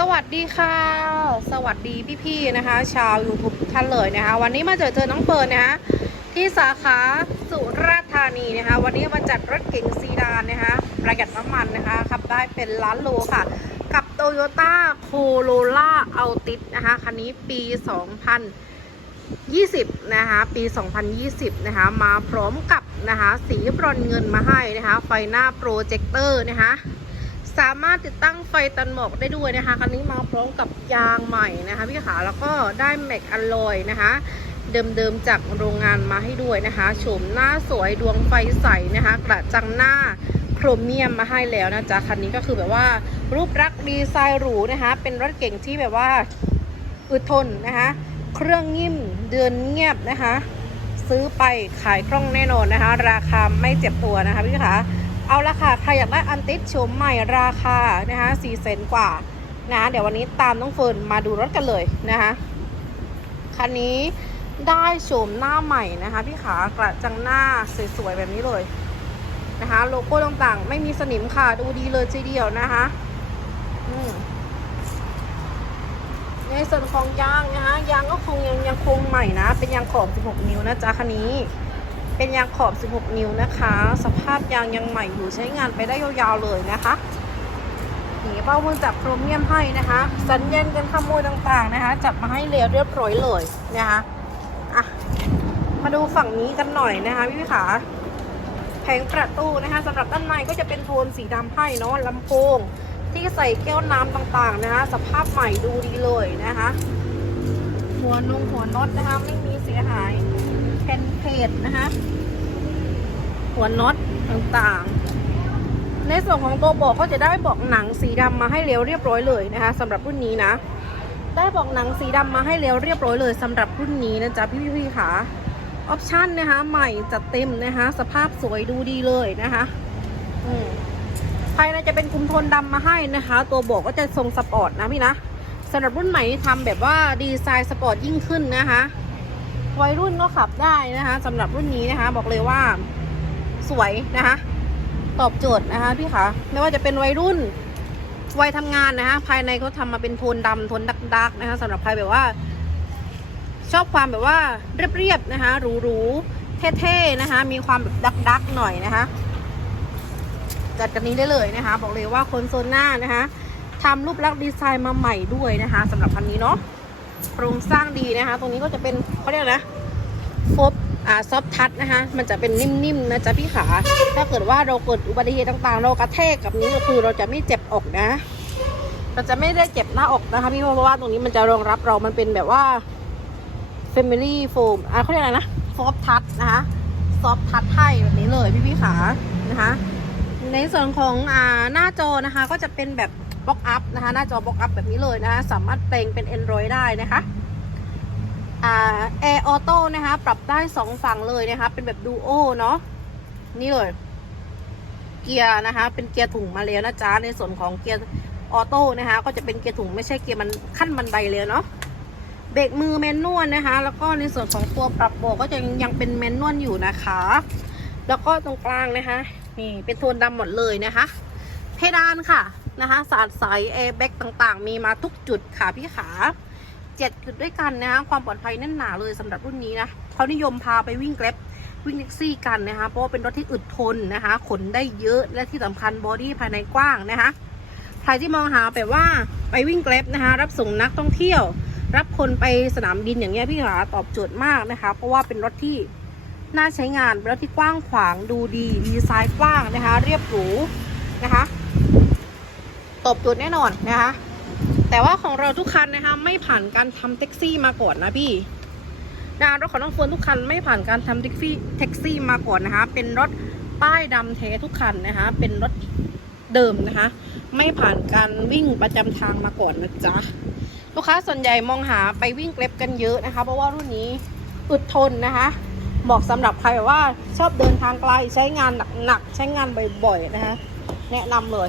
สวัสดีค่ะ สวัสดีพี่ๆนะคะ ชาว YouTube ทุกท่านเลยนะคะ วันนี้มาเจอเจอน้องเฟิร์นนะคะที่สาขาสุราษฎร์ธานีนะคะ วันนี้มาจัดรถเก๋งซีดานนะคะ ประหยัดน้ำมันนะคะขับได้เป็นล้านโลค่ะ กับ Toyota Corolla Altis นะคะคันนี้ปี 2020 นะคะ ปี 2020 นะคะ มาพร้อมกับนะคะ สีบรอนเงินมาให้นะคะ ไฟหน้าโปรเจคเตอร์นะคะ สามารถติดตั้งไฟตันหมอกได้ด้วยนะคะ คันนี้มาพร้อมกับยางใหม่นะคะพี่ขาแล้วก็ได้แม็กอลลอยนะคะ เดิมๆจากโรงงานมาให้ด้วยนะคะโฉมหน้าสวยดวงไฟใสนะคะ กระจังหน้าโครเมียมมาให้แล้วนะจ๊ะคันนี้ก็คือแบบว่ารูปลักษ์ดีไซน์หรูนะคะ เป็นรถเก่งที่แบบว่าอึดทนนะคะ เครื่องนิ่มเดือนเงียบนะคะ ซื้อไปขายคล่องแน่นอนนะคะ ราคาไม่เจ็บตัวนะคะพี่ขา เอาละค่ะ ใครอยากได้อันติสโฉมใหม่ราคานะคะสี่เซนกว่านะคะเดี๋ยววันนี้ตามน้องเฟิร์นมาดูรถกันเลยนะคะคันนี้ได้โฉมหน้าใหม่นะคะพี่ขากระจังหน้าสวยๆแบบนี้เลยนะคะโลโก้ต่างๆ ไม่มีสนิมค่ะดูดีเลยทีเดียวนะคะในส่วนของยางนะคะยางก็คงยังยังคงใหม่นะ เป็นยางขอบ 16 นิ้วนะจ๊ะคันนี้ เป็นยางขอบ 16 นิ้วนะคะ สภาพยางยังใหม่อยู่ใช้งานไปได้ยาวๆเลยนะคะนี่เป้ามือจับโครเมียมให้นะคะ สัญญาณกันขโมยต่างๆนะคะ จับมาให้เรียบเรียบร้อยเลยนะคะอะมาดูฝั่งนี้กันหน่อยนะคะพี่ขาแผงประตูนะคะสำหรับด้านในก็จะเป็นโทนสีดำให้เนาะลำโพงที่ใส่แก้วน้ำต่างๆนะคะ สภาพใหม่ดูดีเลยนะคะ หัวนงหัวน็อตนะคะไม่มีเสียหาย เป็นเพจนะคะ หัวน็อตต่างๆ ในส่วนของตัวเบอกก็จะได้เบอกหนังสีดำมาให้เร็วเรียบร้อยเลยนะคะสำหรับรุ่นนี้นะ ได้เบอกหนังสีดำมาให้เร็วเรียบร้อยเลยสำหรับรุ่นนี้นะจ๊ะพี่พี่ๆค่ะออปชั่นนะคะใหม่จัดเต็มนะคะ สภาพสวยดูดีเลยนะคะอืมภายในจะเป็นคุมโทนดำมาให้นะคะ ตัวบอกก็จะทรงสปอร์ตนะพี่นะสำหรับรุ่นใหม่ที่ทำแบบว่าดีไซน์สปอร์ตยิ่งขึ้นนะคะ วัยรุ่นก็ขับได้นะคะสำหรับรุ่นนี้นะคะ บอกเลยว่าสวยนะคะ ตอบโจทย์นะคะพี่คะไม่ว่าจะเป็นวัยรุ่นวัยทำงานนะคะภายในเขาทำมาเป็นโทนดำโทนดักๆนะคะสำหรับใครแบบว่า ชอบความแบบว่าเรียบๆนะคะหรูๆเท่ๆนะคะ มีความแบบดักๆหน่อยนะคะ จัดกันนี้ได้เลยนะคะ บอกเลยว่าคนโซนหน้านะคะทำรูปลักษณ์ดีไซน์มาใหม่ด้วยนะคะสำหรับคันนี้เนาะ โครงสร้างดีนะคะ ตรงนี้ก็จะเป็นเขาเรียกนะฟบอ่าซอฟทัชนะคะ มันจะเป็นนิ่มๆนะจ๊ะพี่ขา ถ้าเกิดว่าเราเกิดอุบัติเหตุต่างๆ เรากระแทกกับนี้ก็คือเราจะไม่เจ็บอกนะ เราจะไม่ได้เจ็บหน้าอกนะคะพี่เพราะว่าตรงนี้มันจะรองรับเรา มันเป็นแบบว่า Family Foam อ่าเขาเรียกอะไรนะซอฟทัชนะคะซอฟทัชให้แบบนี้เลยพี่พี่ๆขานะคะ ในส่วนของอ่าหน้าจอนะคะก็จะเป็นแบบ บล็อกอัพนะคะหน้าจอบล็อกอัพแบบนี้เลยนะคะสามารถเปลงเป็น Android ได้นะคะแอร์ออโต้นะคะ ปรับได้สองฝั่งเลยนะคะ เป็นแบบดูโอเนาะนี่เลย เกียร์นะคะ เป็นเกียร์ถุงมาแล้วนะจ๊ะ ในส่วนของเกียร์ออโต้นะคะ ก็จะเป็นเกียร์ถุงไม่ใช่เกียร์มันขั้นบันไดเลยเนาะเบรกมือแมนนวลนะคะ แล้วก็ในส่วนของตัวปรับโบก็จะยังเป็นแมนนวลอยู่นะคะ แล้วก็ตรงกลางนะคะ นี่เป็นโทนดำหมดเลยนะคะ เพดานค่ะ นะคะสาดใสแอร์แบ็กต่างๆ มีมาทุกจุดค่ะพี่ขาเจ็ดจุดด้วยกันนะคะความปลอดภัยแน่นหนาเลยสำหรับรุ่นนี้นะเขานิยมพาไปวิ่งแกร็บวิ่งแท็กซี่กันนะคะเพราะว่าเป็นรถที่อึดทนนะคะ ขนได้เยอะและที่สำคัญบอดี้ภายในกว้างนะคะใครที่มองหาแบบว่าไปวิ่งแกร็บนะคะ รับส่งนักท่องเที่ยว รับคนไปสนามบินอย่างเงี้ยพี่ขาตอบโจทย์มากนะคะ เพราะว่าเป็นรถที่น่าใช้งานรถที่กว้างขวางดูดีดีไซน์กว้างนะคะ เรียบหรูนะคะ ตบจทย์แน่นอนนะคะ แต่ว่าของเราทุกคันนะคะ ไม่ผ่านการทำแท็กซี่มาก่อนนะพี่นะรถของน้องเฟิร์นทุกคันไม่ผ่านการทำแท็กซี่แท็กซี่มาก่อนนะคะ เป็นรถป้ายดำแท้ทุกคันนะคะ เป็นรถเดิมนะคะ ไม่ผ่านการวิ่งประจำทางมาก่อนนะจ๊ะลูกค้าส่วนใหญ่มองหาไปวิ่งเกล็บกันเยอะนะคะ เพราะว่ารุ่นนี้อึดทนนะคะเหมาะสำหรับใครว่าชอบเดินทางไกลใช้งานหนักๆใช้งานบ่อยๆนะคะ แนะนำเลย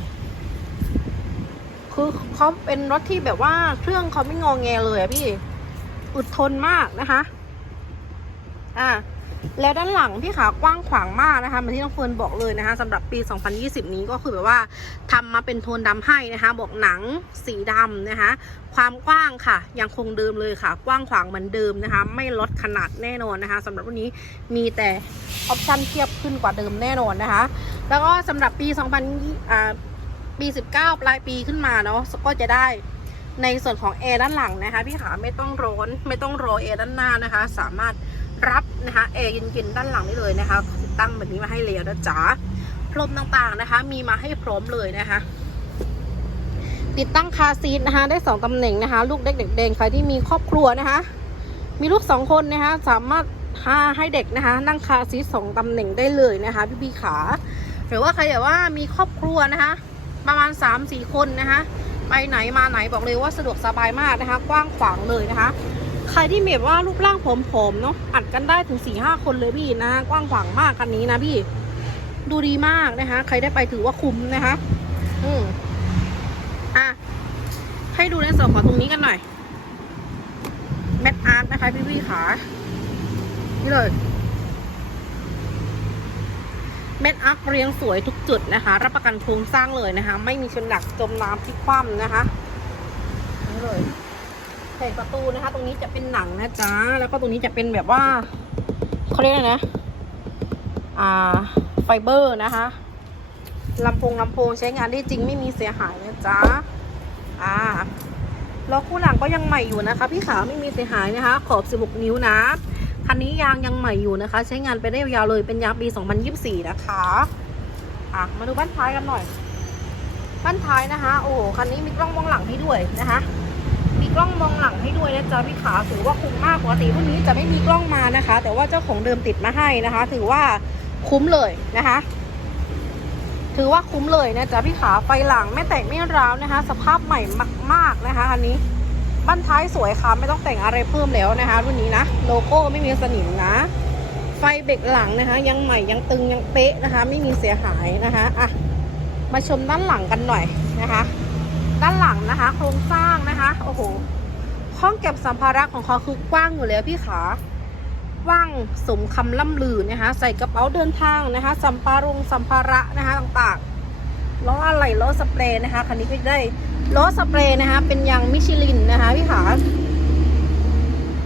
คือเขาเป็นรถที่แบบว่าเครื่องเขาไม่งอแงเลยอะพี่อุดทนมากนะคะ อ่าแล้วด้านหลังพี่ขากว้างขวางมากนะคะเหมือนที่น้องเฟิร์นบอกเลยนะคะสำหรับปี 2020 นี้ก็คือแบบว่าทำมาเป็นโทนดำให้นะคะ บอกหนังสีดำนะคะ ความกว้างค่ะ ยังคงเดิมเลยค่ะ กว้างขวางเหมือนเดิมนะคะ ไม่ลดขนาดแน่นอนนะคะสำหรับวันนี้มีแต่ออปชั่นเทียบขึ้นกว่าเดิมแน่นอนนะคะ แล้วก็สำหรับปี 2020อ่า ปี 19 ปลายปีขึ้นมาเนาะก็จะได้ในส่วนของแอร์ด้านหลังนะคะพี่ขาไม่ต้องร้อนไม่ต้องรอแอร์ด้านหน้านะคะ สามารถรับนะคะแอร์เย็นๆด้านหลังได้เลยนะคะติดตั้งแบบนี้มาให้แล้วนะจ๊ะพรมต่างๆนะคะ มีมาให้พร้อมเลยนะคะ ติดตั้งคาซีทนะคะ ได้สองตำแหน่งนะคะ ลูกเด็กเด็กแดงใครที่มีครอบครัวนะคะ มีลูกสองคนนะคะ สามารถหาให้เด็กนะคะ นั่งคาซีทสองตำแหน่งได้เลยนะคะ พี่พี่ๆขา หรือว่าใครแบบว่ามีครอบครัวนะคะ ประมาณ3ามสี่คนนะคะไปไหนมาไหนบอกเลยว่าสะดวกสบายมากนะคะ กว้างขวางเลยนะคะ ใครที่แบบว่ารูปร่างผอมๆเนาะอัดกันได้ถึง4ี่ห้าคนเลยพี่นะ กว้างขวางมากคันนี้นะพี่ ดูดีมากนะคะ ใครได้ไปถือว่าคุ้มนะคะ อืมอะให้ดูในส่วนของตรงนี้กันหน่อยแมทอาร์ตนะคะพี่พี่ๆขานี่เลย เม็ดอัพเรียงสวยทุกจุดนะคะ รับประกันโครงสร้างเลยนะคะ ไม่มีชนหนักจมน้ำที่คว่ำนะคะนี่เลยแผงประตูนะคะ ตรงนี้จะเป็นหนังนะจ๊ะแล้วก็ตรงนี้จะเป็นแบบว่าเขาเรียกอะไรนะ อ่าไฟเบอร์นะคะลำโพงลำโพงใช้งานได้จริงไม่มีเสียหายนะจ๊ะอ่าล้อคู่หลังก็ยังใหม่อยู่นะคะ พี่ขาไม่มีเสียหายนะคะ ขอบ 16 นิ้วนะ คันนี้ยางยังใหม่อยู่นะคะ ใช้งานไปได้ยาวๆเลยเป็นยางปี 2024 นะคะอะมาดูบ้านท้ายกันหน่อย บ้านท้ายนะคะ โอ้โหคันนี้มีกล้องมองหลังให้ด้วยนะคะ มีกล้องมองหลังให้ด้วยนะจ๊ะพี่ขาถือว่าคุ้มมากปกติรุ่นนี้จะไม่มีกล้องมานะคะ แต่ว่าเจ้าของเดิมติดมาให้นะคะ ถือว่าคุ้มเลยนะคะถือว่าคุ้มเลยนะจ๊ะพี่ขาไฟหลังไม่แตกไม่ร้าวนะคะ สภาพใหม่มาก ๆนะคะคันนี้ บั้นท้ายสวยค่ะ ไม่ต้องแต่งอะไรเพิ่มแล้วนะคะ รุ่นนี้นะ โลโก้ไม่มีสนิมนะ ไฟเบรกหลังนะคะ ยังใหม่ยังตึงยังเป๊ะนะคะ ไม่มีเสียหายนะคะอะมาชมด้านหลังกันหน่อยนะคะ ด้านหลังนะคะ โครงสร้างนะคะโอ้โหห้องเก็บสัมภาระของเขาคือกว้างอยู่แล้วพี่ขากว้างสมคำล่ำลือนะคะ ใส่กระเป๋าเดินทางนะคะ สัมภารงสัมภาระนะคะต่างๆ ล้ออะไหล่ล้อสเปรย์นะคะคันนี้ก็ได้ล้อสเปรย์นะคะ เป็นยางมิชลินนะคะพี่ขา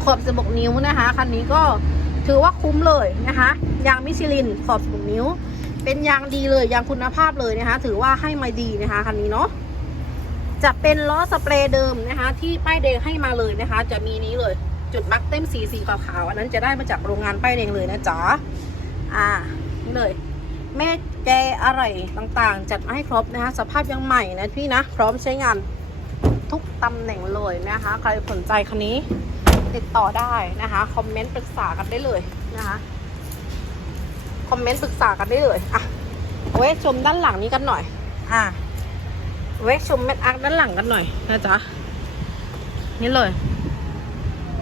ขอบ16นิ้วนะคะคันนี้ก็ถือว่าคุ้มเลยนะคะยางมิชลินขอบ16นิ้ว เป็นยางดีเลยยางคุณภาพเลยนะคะ ถือว่าให้มาดีนะคะคันนี้เนาะจะเป็นล้อสเปรย์เดิมนะคะ ที่ป้ายแดงให้มาเลยนะคะ จะมีนี้เลยจุดมักเต็มสีสีขาวๆอันนั้นจะได้มาจากโรงงานป้ายแดงเลยนะจ๊ะอ่านี่เลย แม่แกอะไรต่างๆ จัดมาให้ครบนะคะสภาพยังใหม่นะพี่นะพร้อมใช้งานทุกตำแหน่งเลยนะคะ ใครสนใจคันนี้ติดต่อได้นะคะคอมเมนต์ปรึกษากันได้เลยนะคะคอมเมนต์ปรึกษากันได้เลยอะเว้ชมด้านหลังนี้กันหน่อย อะเว้ชมเม็ดอาร์คด้านหลังกันหน่อยนะจ๊ะนี่เลย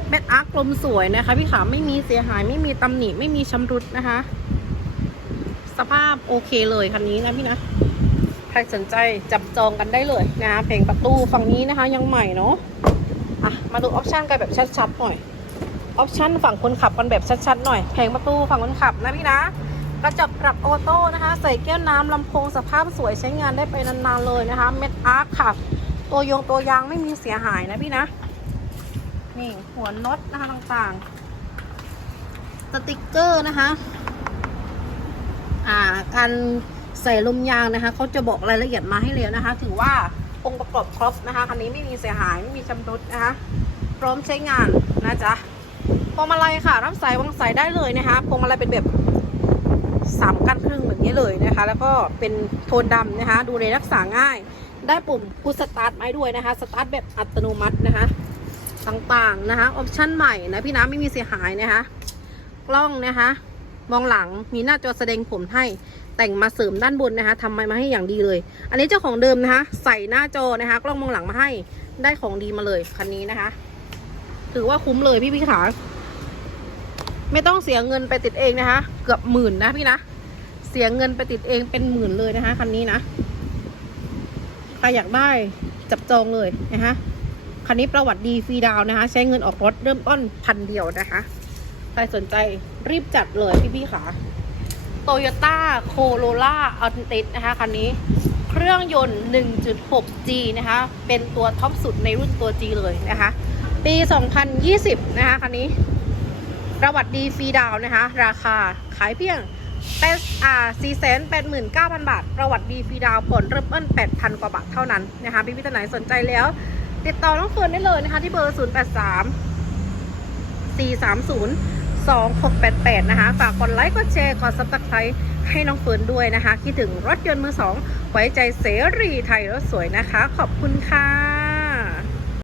เม็ดอาร์คกลมสวยนะคะ พี่ขาไม่มีเสียหายไม่มีตำหนิไม่มีชำรุดนะคะ สภาพโอเคเลยคันนี้นะพี่นะ ใครสนใจจับจองกันได้เลยนะคะเพลงประตูฝั่งนี้นะคะ ยังใหม่เนาะอะมาดูออปชันกันแบบชัดๆหน่อยออปชันฝั่งคนขับกันแบบชัดๆหน่อยเพลงประตูฝั่งคนขับนะพี่นะกระจกปรับออโต้นะคะ ใส่แก้วน้ำลำโพงสภาพสวยใช้งานได้ไปนานๆเลยนะคะ เม็ดอาร์คค่ะตัวยงตัวยางไม่มีเสียหายนะพี่นะ นี่หัวน็อตนะคะต่างๆ สติกเกอร์นะคะ การใส่ลมยางนะคะเขาจะบอกรายละเอียดมาให้แล้วนะคะ ถือว่าองค์ประกอบครบนะคะคันนี้ไม่มีเสียหายไม่มีชำรุดนะคะพร้อมใช้งานนะจ๊ะพวงมาลัยค่ะ รับสายวางสายได้เลยนะคะพวงมาลัยเป็นแบบสามกั้นครึ่งแบบนี้เลยนะคะ แล้วก็เป็นโทนดำนะคะ ดูในรักษาง่าย ได้ปุ่มพุชสตาร์ทไม้ด้วยนะคะสตาร์ทแบบอัตโนมัตินะคะต่างๆนะคะออปชั่นใหม่นะพี่น้ำไม่มีเสียหายนะคะกล้องนะคะ มองหลังมีหน้าจอแสดงผลให้ แต่งมาเสริมด้านบนนะคะทำมามาให้อย่างดีเลย อันนี้เจ้าของเดิมนะคะ ใส่หน้าจอนะคะ กล้องมองหลังมาให้ได้ของดีมาเลยคันนี้นะคะ ถือว่าคุ้มเลยพี่พี่ขาไม่ต้องเสียเงินไปติดเองนะคะ เกือบหมื่นนะพี่นะเสียเงินไปติดเองเป็นหมื่นเลยนะคะคันนี้นะใครอยากได้จับจองเลยนะคะคันนี้ประวัติดีฟรีดาวนะคะ ใช้เงินออกรถเริ่มต้นพันเดียวนะคะ ใครรสนใจรีบจัดเลยพี่ๆค่ะ โตโยต้าโคโรล่าอัลติสนะคะคันนี้เครื่องยนต์ 1.6G นะคะ เป็นตัวท็อปสุดในรุ่นตัว G เลยนะคะ ปี 2020 นะคะคันนี้ ประวัติดีฟรีดาวนะคะ ราคาขายเพียงเป็นอ่า489,000 บาท ประวัติดีฟรีดาวผ่อนเริ่มต้น 8,000 กว่าบาทเท่านั้นนะคะพี่พี่ท่านไหนสนใจแล้ว ติดต่อน้องเฟิร์นได้เลยนะคะ ที่เบอร์ 083 430 2688 นะคะ ฝากกดไลค์ กดแชร์ กดซับสไครต์ให้น้องเฟิร์นด้วยนะคะ คิดถึงรถยนต์มือสองไว้ใจเสรีไทยรถสวยนะคะ ขอบคุณค่ะ